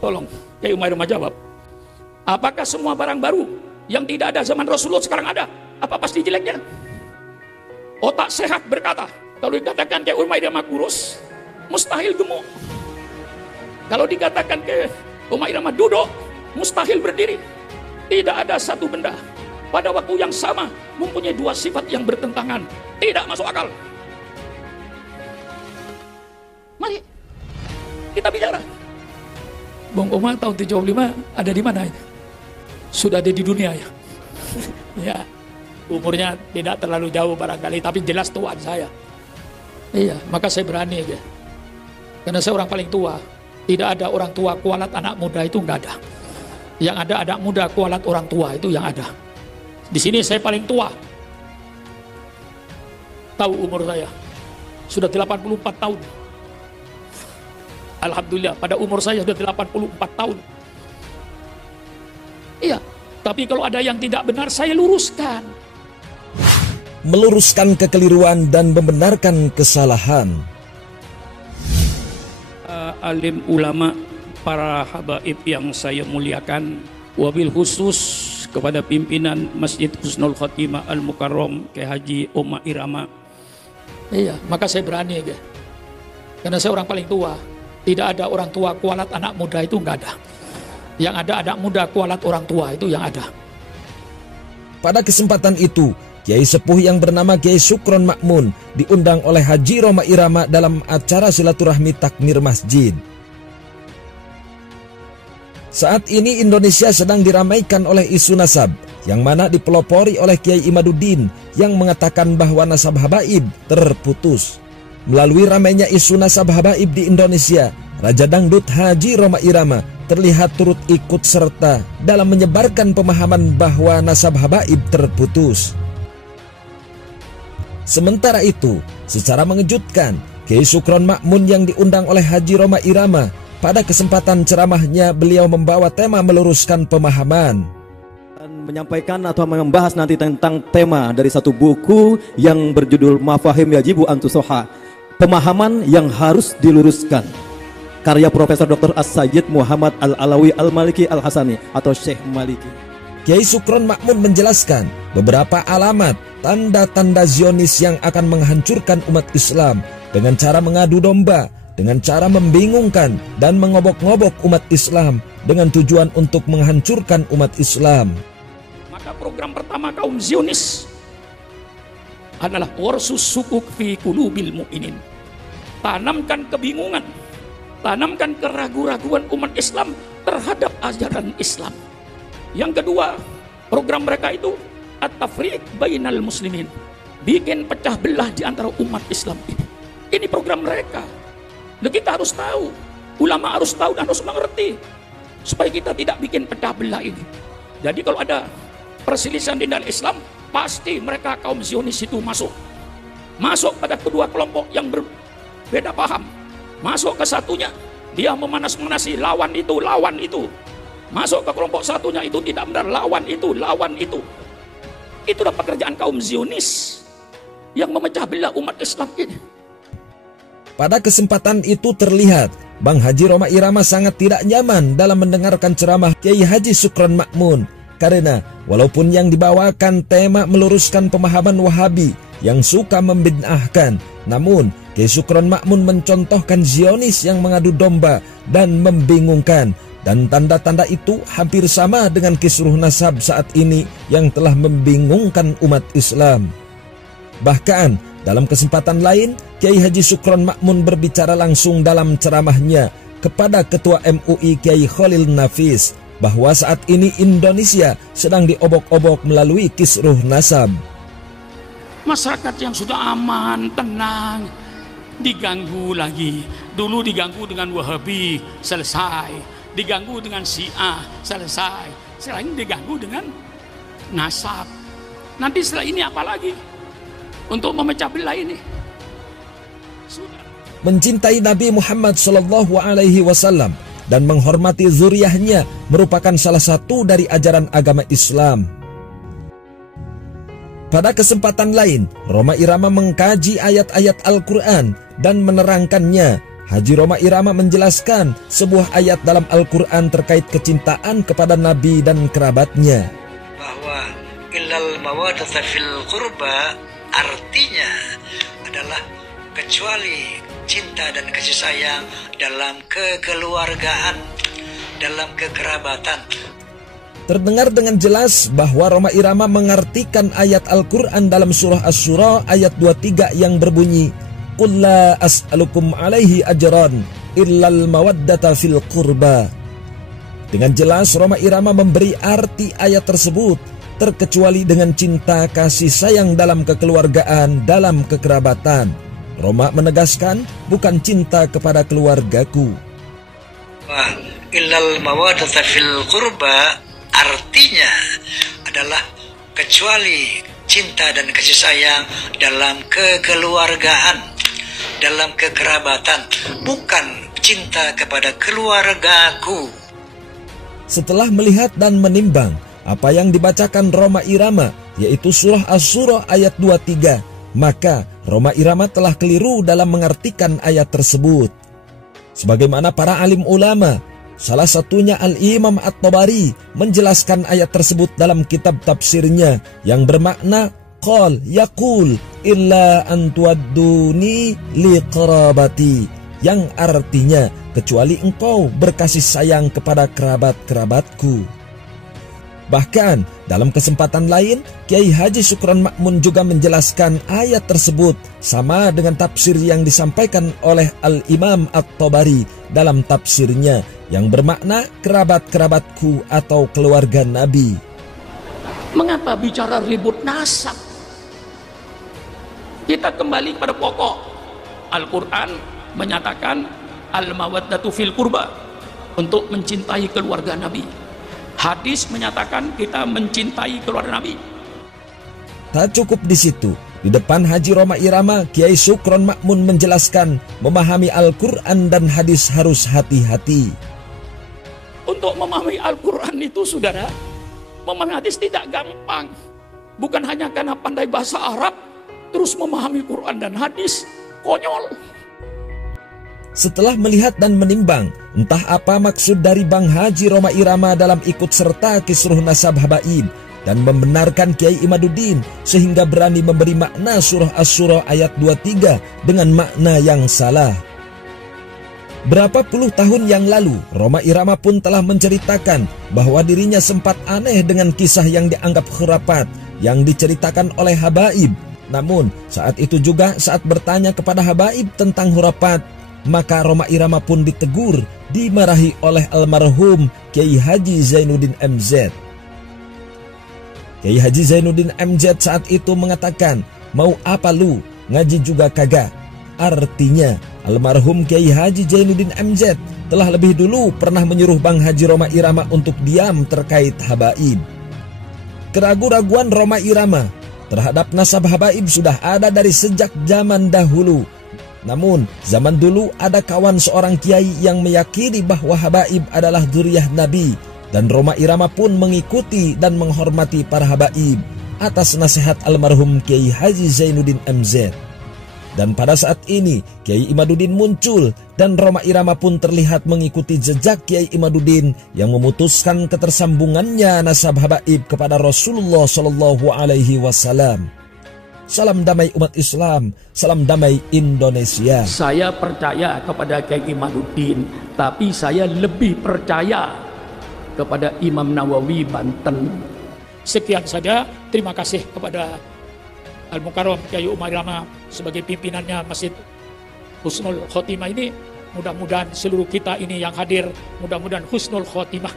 Tolong, Kiai Umar Irama jawab. Apakah semua barang baru yang tidak ada zaman Rasulullah sekarang ada? Apa pasti jeleknya? Otak sehat berkata, kalau dikatakan Kiai Umar Irama kurus, mustahil gemuk. Kalau dikatakan Kiai Umar Irama duduk, mustahil berdiri. Tidak ada satu benda pada waktu yang sama mempunyai dua sifat yang bertentangan. Tidak masuk akal. Mari kita bicara. Bung Omar tahun 75 ada di mana? Sudah ada di dunia ya. Ya, umurnya tidak terlalu jauh barangkali, tapi jelas tuaan saya. Iya, maka saya berani ya. Karena saya orang paling tua. Tidak ada orang tua kualat anak muda, itu enggak ada. Yang ada anak muda kualat orang tua, itu yang ada. Di sini saya paling tua. Tahu umur saya. Sudah 84 tahun. Alhamdulillah, pada umur saya sudah 84 tahun. Iya, tapi kalau ada yang tidak benar, saya luruskan. Meluruskan kekeliruan dan membenarkan kesalahan. Alim ulama, para habaib yang saya muliakan, wabil khusus kepada pimpinan Masjid Husnul Khotimah Al-Mukarram Kiai Haji Omar Irama. Iya, maka saya berani ya. Karena saya orang paling tua. Tidak ada orang tua kualat anak muda, itu enggak ada. Yang ada anak muda kualat orang tua, itu yang ada. Pada kesempatan itu, Kiai Sepuh yang bernama Kiai Sukron Makmun diundang oleh Haji Roma Irama dalam acara silaturahmi takmir masjid. Saat ini Indonesia sedang diramaikan oleh isu nasab, yang mana dipelopori oleh Kiai Imaduddin yang mengatakan bahwa nasab habaib terputus. Melalui ramainya isu nasab habaib di Indonesia, Raja Dangdut Haji Roma Irama terlihat turut ikut serta dalam menyebarkan pemahaman bahwa nasab habaib terputus. Sementara itu, secara mengejutkan, Kiai Sukron Makmun yang diundang oleh Haji Roma Irama, pada kesempatan ceramahnya beliau membawa tema meluruskan pemahaman. Menyampaikan atau membahas nanti tentang tema dari satu buku yang berjudul Mafahim Yajibu Antusoha, pemahaman yang harus diluruskan, karya Profesor Dr. As-Sayyid Muhammad Al-Alawi Al-Maliki Al-Hasani atau Syekh Maliki. Kiai Sukron Makmun menjelaskan beberapa alamat tanda-tanda Zionis yang akan menghancurkan umat Islam dengan cara mengadu domba, dengan cara membingungkan dan mengobok-ngobok umat Islam dengan tujuan untuk menghancurkan umat Islam. Maka program pertama kaum Zionis adalah warsus sukuk fi qulubil mu'minin. Tanamkan kebingungan, tanamkan keraguan-raguan umat Islam terhadap ajaran Islam. Yang kedua, program mereka itu at-tafriq bainal muslimin, bikin pecah belah di antara umat Islam ini. Ini program mereka. Dan kita harus tahu, ulama harus tahu dan harus mengerti supaya kita tidak bikin pecah belah ini. Jadi kalau ada perselisihan di dalam Islam, pasti mereka kaum Zionis itu masuk pada kedua kelompok yang berbeda paham. Masuk ke satunya, dia memanas-manasi lawan itu. Masuk ke kelompok satunya, itu tidak benar, lawan itu. Itulah pekerjaan kaum Zionis yang memecah belah umat Islam ini. Pada kesempatan itu terlihat Bang Haji Roma Irama sangat tidak nyaman dalam mendengarkan ceramah Kiai Haji Sukron Makmun, karena walaupun yang dibawakan tema meluruskan pemahaman Wahabi yang suka membid'ahkan, namun Kiai Sukron Makmun mencontohkan Zionis yang mengadu domba dan membingungkan. Dan tanda-tanda itu hampir sama dengan kisruh nasab saat ini yang telah membingungkan umat Islam. Bahkan dalam kesempatan lain, Kiai Haji Sukron Makmun berbicara langsung dalam ceramahnya kepada Ketua MUI Kiai Khalil Nafis bahwa saat ini Indonesia sedang diobok-obok melalui kisruh nasab. Masyarakat yang sudah aman, tenang, diganggu lagi. Dulu diganggu dengan Wahabi, selesai. Diganggu dengan Syiah, selesai. Setelah ini diganggu dengan nasab. Nanti setelah ini apa lagi untuk memecah belah ini? Sudah. Mencintai Nabi Muhammad SAW dan menghormati zuriyahnya merupakan salah satu dari ajaran agama Islam. Pada kesempatan lain, Roma Irama mengkaji ayat-ayat Al-Quran dan menerangkannya Haji Roma Irama menjelaskan sebuah ayat dalam Al-Quran terkait kecintaan kepada Nabi dan kerabatnya. Bahwa illal mawaddata fil qurba artinya adalah kecuali cinta dan kasih sayang dalam kekeluargaan, dalam kekerabatan. Terdengar dengan jelas bahwa Roma Irama mengartikan ayat Al-Quran dalam surah Asy-Syura ayat 23 yang berbunyi, Qul la as'alukum alaihi ajran illal mawaddata fil qurba. Dengan jelas Roma Irama memberi arti ayat tersebut, terkecuali dengan cinta kasih sayang dalam kekeluargaan, dalam kekerabatan. Roma menegaskan bukan cinta kepada keluargaku. Illal mawaddata fil qurba artinya adalah kecuali cinta dan kasih sayang dalam kekeluargaan, dalam kekerabatan, bukan cinta kepada keluargaku. Setelah melihat dan menimbang apa yang dibacakan Roma Irama, yaitu surah Asy-Syura ayat 23, maka Roma Irama telah keliru dalam mengartikan ayat tersebut. Sebagaimana para alim ulama, salah satunya Al-Imam At-Tabari menjelaskan ayat tersebut dalam kitab tafsirnya yang bermakna qal yaqul illa an tuwadduni liqarabati, yang artinya kecuali engkau berkasih sayang kepada kerabat-kerabatku. Bahkan dalam kesempatan lain, Kiai Haji Syukron Ma'mun juga menjelaskan ayat tersebut sama dengan tafsir yang disampaikan oleh Al-Imam At-Tabari dalam tafsirnya yang bermakna kerabat-kerabatku atau keluarga Nabi. Mengapa bicara ribut nasab? Kita kembali pada pokok. Al-Quran menyatakan al-mawaddatu fil qurba, untuk mencintai keluarga Nabi. Hadis menyatakan kita mencintai keluarga Nabi. Tak cukup di situ. Di depan Haji Roma Irama, Kiai Syukron Ma'mun menjelaskan memahami Al-Quran dan hadis harus hati-hati. Untuk memahami Al-Quran itu, saudara, memahami hadis tidak gampang. Bukan hanya karena pandai bahasa Arab, terus memahami Quran dan hadis, konyol. Setelah melihat dan menimbang, entah apa maksud dari Bang Haji Roma Irama dalam ikut serta kisruh nasab habaib dan membenarkan Kiai Imaduddin sehingga berani memberi makna surah Asy-Syura ayat 23 dengan makna yang salah. Berapa puluh tahun yang lalu, Roma Irama pun telah menceritakan bahwa dirinya sempat aneh dengan kisah yang dianggap khurafat yang diceritakan oleh habaib. Namun, saat itu juga saat bertanya kepada habaib tentang khurafat, maka Roma Irama pun ditegur, dimarahi oleh almarhum Kiai Haji Zainuddin MZ. Kiai Haji Zainuddin MZ saat itu mengatakan, mau apa lu, ngaji juga kagak. Artinya, almarhum Kiai Haji Zainuddin MZ telah lebih dulu pernah menyuruh Bang Haji Roma Irama untuk diam terkait habaib. Keraguan-raguan Roma Irama terhadap nasab habaib sudah ada dari sejak zaman dahulu. Namun, zaman dulu ada kawan seorang kiai yang meyakini bahwa habaib adalah dzurriyyah Nabi, dan Roma Irama pun mengikuti dan menghormati para habaib atas nasihat almarhum Kiai Haji Zainuddin MZ. Dan pada saat ini, Kiai Imaduddin muncul dan Roma Irama pun terlihat mengikuti jejak Kiai Imaduddin yang memutuskan ketersambungannya nasab habaib kepada Rasulullah Shallallahu Alaihi Wasallam. Salam damai umat Islam, salam damai Indonesia. Saya percaya kepada Kiai Imaduddin, tapi saya lebih percaya kepada Imam Nawawi Banten. Sekian saja, terima kasih kepada Al-Mukarram Kiai Umar Irama sebagai pimpinannya Masjid Husnul Khotimah ini. Mudah-mudahan seluruh kita ini yang hadir, mudah-mudahan husnul khotimah.